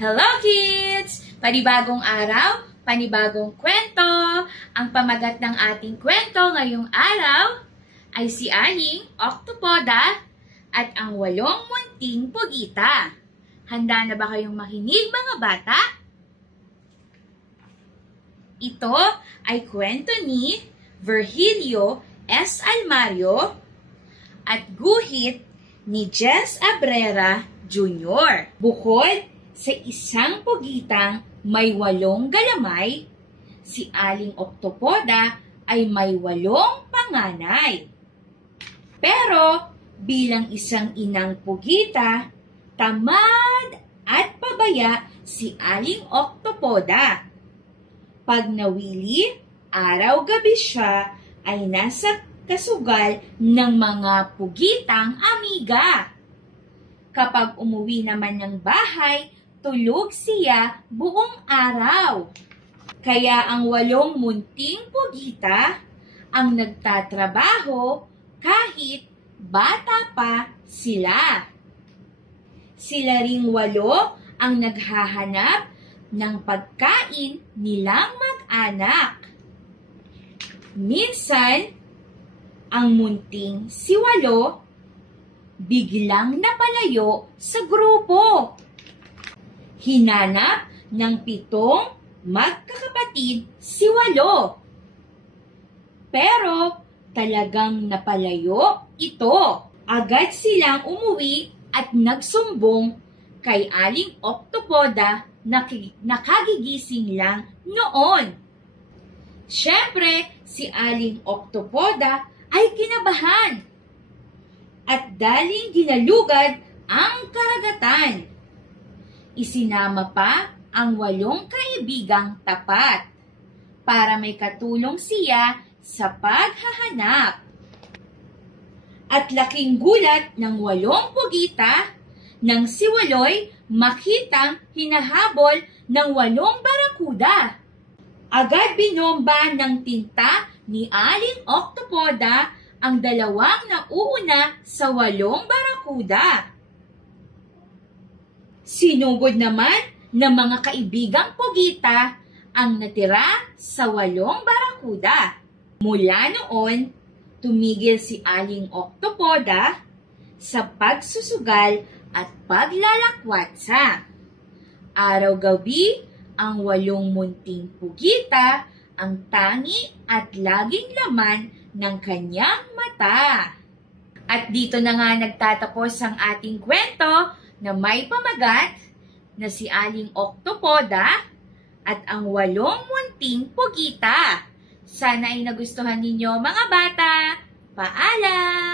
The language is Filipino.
Hello kids! Panibagong araw, panibagong kwento. Ang pamagat ng ating kwento ngayong araw ay si Aling Octopoda at ang 8 munting pugita. Handa na ba kayong makinig mga bata? Ito ay kwento ni Virgilio S. Almario at guhit ni Jess Abrera Jr. Bukod sa isang pugitang may 8 galamay, si Aling Octopoda ay may 8 panganay. Pero bilang isang inang pugita, tamad at pabaya si Aling Octopoda. Pag nawili, araw-gabi siya ay nasa kasugal ng mga pugitang amiga. Kapag umuwi naman ng bahay, tulog siya buong araw. Kaya ang 8 munting pugita ang nagtatrabaho kahit bata pa sila. Sila ring 8 ang naghahanap ng pagkain nilang mag-anak. Minsan, ang munting si 8 biglang napalayo sa grupo. Hinanap ng 7 magkakapatid si 8. Pero talagang napalayo ito. Agad silang umuwi at nagsumbong kay Aling Octopoda na nakagigising lang noon. Siyempre, si Aling Octopoda ay kinabahan at daling ginalugad ang karagatan. Isinama pa ang 8 kaibigang tapat para may katulong siya sa paghahanap. At laking gulat ng 8 pugita nang si 8 makitang hinahabol ng 8 barakuda. Agad binomba ng tinta ni Aling Octopoda ang 2 nauuna sa 8 barakuda. Sinugod naman ng mga kaibigang pugita ang natira sa 8 barakuda. Mula noon, tumigil si Aling Octopoda sa pagsusugal at paglalakwatsa. Araw-gabi, ang 8 munting pugita ang tangi at laging laman ng kanyang mata. At dito na nga nagtatapos ang ating kwento na may pamagat na si Aling Octopoda at ang 8 munting pugita. Sana ay nagustuhan ninyo mga bata. Paalam!